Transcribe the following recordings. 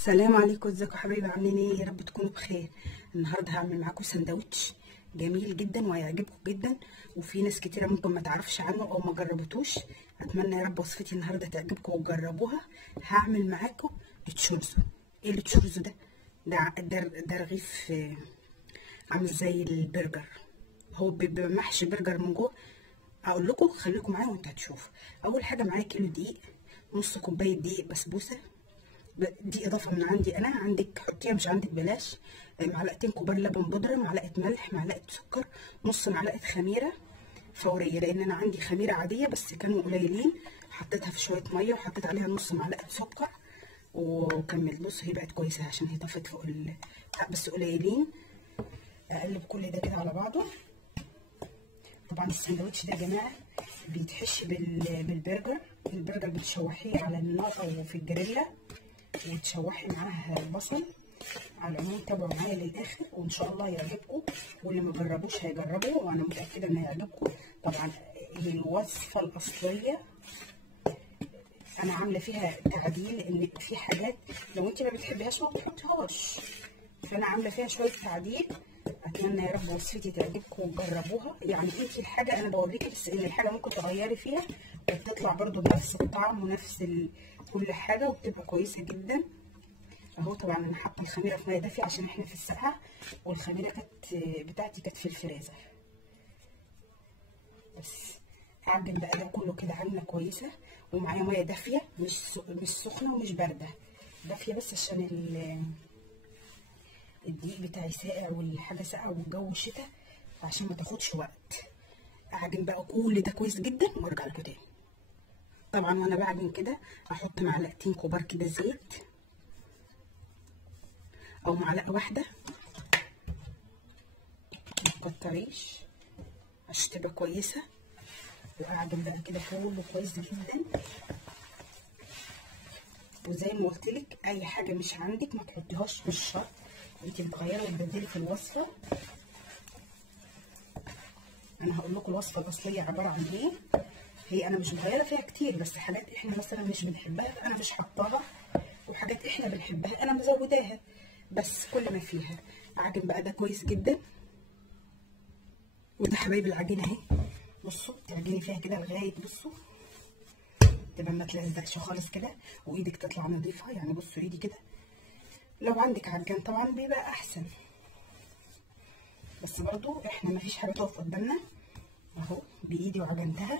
السلام عليكم، ازيكم يا حبايبي؟ عاملين ايه؟ يا رب تكونوا بخير. النهارده هعمل معاكم سندوتش جميل جدا وهيعجبكم جدا، وفي ناس كتيره ممكن ما تعرفش عنه او ما جربتوش. اتمنى يا رب وصفتي النهارده تعجبكم وتجربوها. هعمل معاكم التشورزو. ايه التشورزو ده؟ ده رغيف عامل زي البرجر. هو بيبقى محشي برجر من جوه. اقول لكم خليكم معايا وانتوا هتشوفوا. اول حاجه معايا كيلو دقيق، نص كوبايه دقيق بسبوسه، دي اضافه من عندي انا، عندك حطيها مش عندك بلاش. معلقتين كبار لبن بودره، معلقه ملح، معلقه سكر، نص معلقه خميره فوريه، لان انا عندي خميره عاديه بس كانوا قليلين، حطيتها في شويه ميه وحطيت عليها نص معلقه سكر وكملت. بص هي بقت كويسه عشان هي طفت فوق بس قليلين. اقلب كل ده كده على بعضه. طبعا الساندوتش ده يا جماعه بيتحشي بالبرجر. البرجر بتشوحيه على النار او في الجريلا وتشوحي معاه البصل. على العموم تابعوا معايا للاخر وان شاء الله يعجبكم، واللي ما جربوش هيجربوا وانا متاكده ان هيعجبكم. طبعا الوصفه الاصليه انا عامله فيها تعديل، ان في حاجات لو انت ما بتحبيهاش ما تحطيهاش، فانا عامله فيها شويه تعديل. اتمنى يا رب وصفتي تعجبكم وتجربوها. يعني انت الحاجه انا بوريكي بس ان الحاجه ممكن تغيري فيها وبتطلع برده بنفس الطعم ونفس كل حاجه وبتبقى كويسه جدا. اهو طبعا انا حاطه الخميره في ميه دافيه عشان احنا في السقعه، والخميره بتاعتي كانت في الفريزر. بس هعجن بقى ده كله كده عجنه كويسه، ومعايا ميه دافيه مش سخنه ومش بارده، دافيه بس عشان الدقيق بتاعي ساقع والحاجه ساقعه والجو شتاء، عشان ما تاخدش وقت. اعجن بقى كل ده كويس جدا وارجع لكم تاني. طبعا وانا بعجن كده هحط معلقتين كبار كده زيت او معلقه واحده، مكتريش عشان تبقى كويسه. واعجن بقى كده كله كويس جدا. وزي ما قلت لك اي حاجه مش عندك ما تحطيهاش، مش شرط، انت بتغيري وتبدلي في الوصفه. انا هقول لكم الوصفه الاصليه عباره عن ايه. هي انا مش مغيره فيها كتير، بس حاجات احنا مثلا مش بنحبها انا مش حطاها، وحاجات احنا بنحبها انا مزوداها، بس كل ما فيها. اعجن بقى ده كويس جدا. وده حبايب العجينه اهي، بصوا تعجني فيها كده لغايه بصوا تبقى ما تلزقش خالص كده، وايدك تطلع نظيفه. يعني بصوا ايدي كده، لو عندك عجان طبعا بيبقى احسن، بس برضو احنا مفيش حاجه تقف قدامنا. اهو بايدي وعجنتها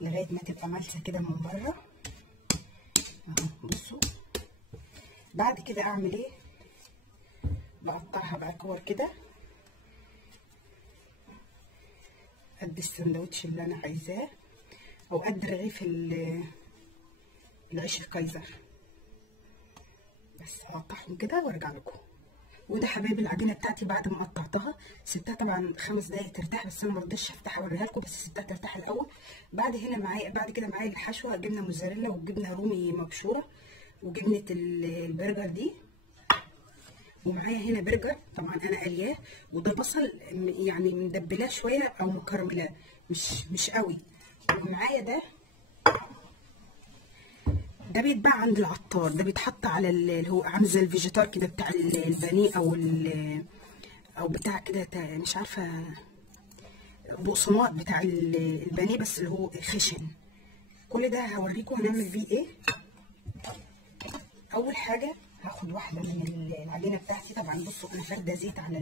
لغايه ما تبقى ملسه كده من بره. اهو بصوا. بعد كده اعمل ايه؟ بقطعها بقى كور كده قد السندوتش اللي انا عايزاه، او قد رغيف العيش الكايزر. بس اقطعهم كده وارجع لكم. وده حبايبي العجينه بتاعتي بعد ما قطعتها، سبتها طبعا 5 دقايق ترتاح، بس انا ما رضيتش افتحها اوريها لكم، بس سبتها ترتاح الاول. بعد كده معايا الحشوه، جبنه موزاريلا وجبنه رومي مبشوره وجبنه البرجر دي، ومعايا هنا برجر طبعا انا قلياه، وده بصل يعني مدبلاه شويه او مكرملاه مش قوي. ومعايا ده بيتباع عند العطار، ده بيتحط على اللي هو عامل زي الفيجيتار كده بتاع البانيه او بتاع كده مش عارفه، بقسماط بتاع البانيه بس اللي هو خشن. كل ده هوريكم هنعمل فيه ايه. اول حاجه هاخد واحده من العجينه بتاعتي. طبعا بصوا انا فارده زيت على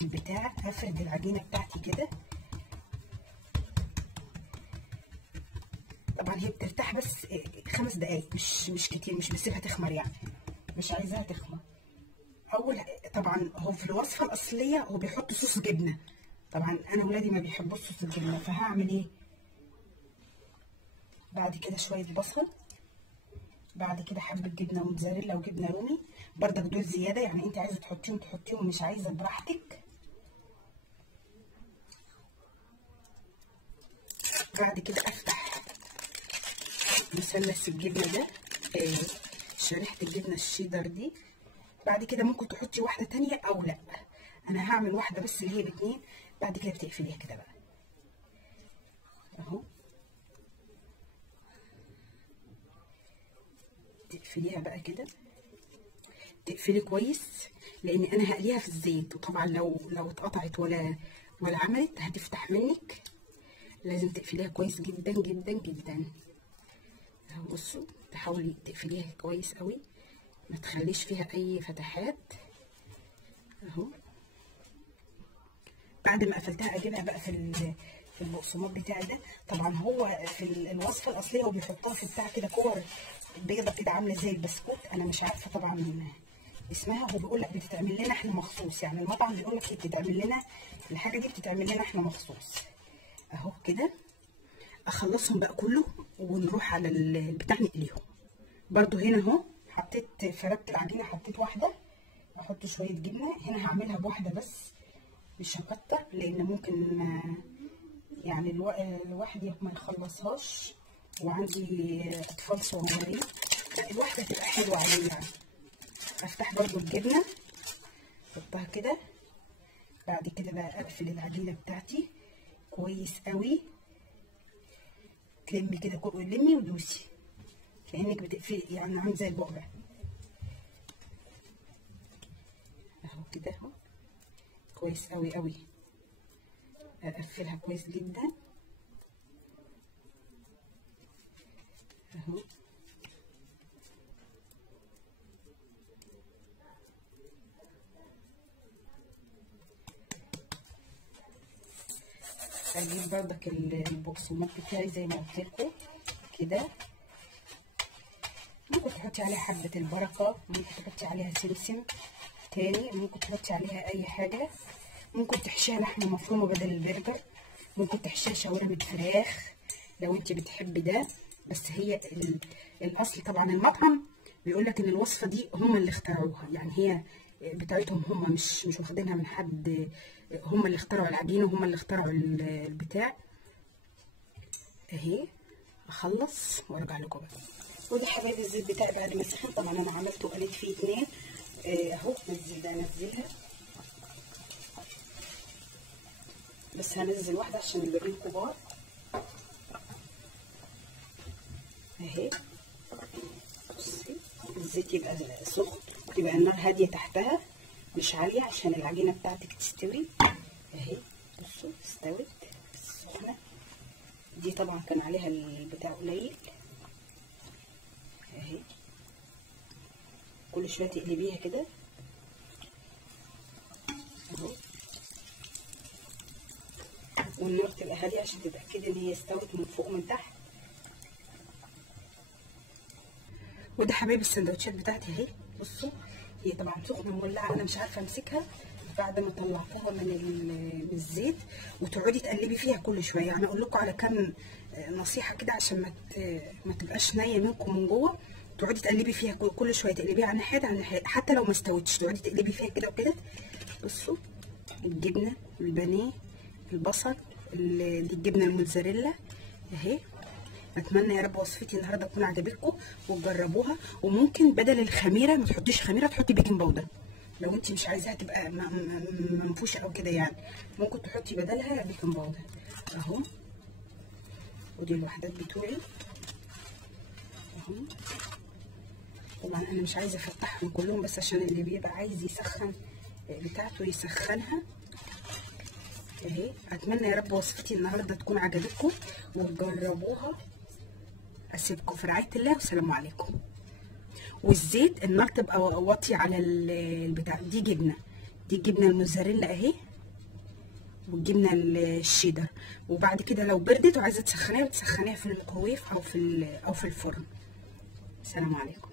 البتاع. هفرد العجينه بتاعتي كده. طبعا هي بترتاح بس 5 دقايق، مش كتير، مش بسيبها تخمر يعني، مش عايزاها تخمر. طبعا هو في الوصفه الاصليه هو بيحط صوص جبنه، طبعا انا ولادي ما بيحبوش صوص الجبنه، فهعمل ايه؟ بعد كده شويه بصل، بعد كده حبه جبنه موتزاريلا وجبنه رومي بردك دول زياده، يعني انت عايزه تحطيهم مش عايزه براحتك. بعد كده افتح مثلث الجبنه ده، شريحه الجبنه الشيدر دي. بعد كده ممكن تحطي واحده تانية او لا، انا هعمل واحده بس اللي هي ب2. بعد كده بتقفليها كده بقى اهو، تقفليها بقى كده، تقفلي كويس، لان انا هقليها في الزيت، وطبعا لو اتقطعت ولا عملت هتفتح منك. لازم تقفليها كويس جدا جدا جدا اهو. بصوا تحاولي تقفليها كويس قوي، ما تخليش فيها اي فتحات اهو. بعد ما قفلتها اجيبها بقى في البقسماط بتاعي ده. طبعا هو في الوصفه الاصليه هو بيحطها في بتاع كده كور بيضه كده عامله زي البسكوت، انا مش عارفه طبعا اسمها. هو بيقول لك بتتعمل لنا احنا مخصوص، يعني المطعم بيقول لك بتتعمل لنا الحاجه دي، بتتعمل لنا احنا مخصوص اهو كده. اخلصهم بقى كله ونروح على البتاع نقليهم. برضو هنا اهو حطيت فردت العجينه، حطيت واحده، احط شويه جبنه. هنا هعملها بواحده بس مش هكتر، لان ممكن يعني الواحد ما يخلصهاش، وعندي اطفال صغيرين، الواحده تبقى حلوه عليه يعني. افتح برضو الجبنه احطها كده. بعد كده بقى اقفل العجينه بتاعتي كويس قوي، تلمي كده لمي ودوسي كانك بتقفلي، يعني عامل زي البقره اهو كده اهو. كويس قوي قوي، اقفلها كويس جدا اهو. اجيب بردك البقسماط بتاعي زي ما قلت لكم كده. ممكن تحطي عليها حبه البركه، ممكن تحطي عليها سمسم تاني، ممكن تحطي عليها اي حاجه. ممكن تحشيها لحمه مفرومه بدل البرجر، ممكن تحشيها شاورما فراخ لو انت بتحبي ده. بس هي الاصل طبعا المطعم بيقول لك ان الوصفه دي هم اللي اخترعوها، يعني هي بتاعتهم هم، مش واخدينها من حد. هم اللي اخترعوا العجينه وهم اللي اخترعوا البتاع اهي. اخلص وارجع لكم بقى. ودي حبايبي الزيت بتاعي بعد ما سخن. طبعا انا عملته وقليت فيه 2 اهو. نزل ده، انزلها بس هنزل واحده عشان الباقيين كبار اهي. بصي الزيت يبقى سخن، يبقى النار هاديه تحتها مش عاليه عشان العجينه بتاعتك تستوي اهي. بصوا استوت سخنه. دي طبعا كان عليها البتاع قليل اهي. كل شويه تقلبيها كده اهو، والنار تبقى هاديه عشان تتاكدي ان هي استوت من فوق ومن تحت. وده حبايبي السندوتشات بتاعتي اهي. بصوا هي طبعا سخنه مولعه، انا مش عارفه امسكها بعد ما طلعتها من الزيت. وتقعدي تقلبي فيها كل شويه، يعني اقول لكم على كام نصيحه كده عشان ما تبقاش نيه منكم من جوه. تقعدي تقلبي فيها كل شويه، تقلبيها عن ناحيه عن ناحيه، حتى لو ما استوتش تقعدي تقلبي فيها كده وكده. بصوا الجبنه، البانيه، البصل، دي الجبنه الموتزاريلا اهي. اتمنى يا رب وصفتي النهارده تكون عجبتكم وتجربوها. وممكن بدل الخميره ما تحطيش خميره، تحطي بيكنج باودر لو انت مش عايزاها تبقى منفوشه او كده، يعني ممكن تحطي بدلها بيكنج باودر اهو. ودي الوحدات بتوعي اهو. طبعا انا مش عايزه افتحهم كلهم، بس عشان اللي بيبقى عايز يسخن بتاعته يسخنها اهي. اتمنى يا رب وصفتي النهارده تكون عجبتكم وتجربوها. اسيبكم في رعايه الله والسلام عليكم. والزيت النار تبقى واطيه على البتاع. دي الجبنه الموتزاريلا اهي، والجبنه الشيدر. وبعد كده لو بردت وعايزه تسخنيها بتسخنيها في الميكروويف او في الفرن. السلام عليكم.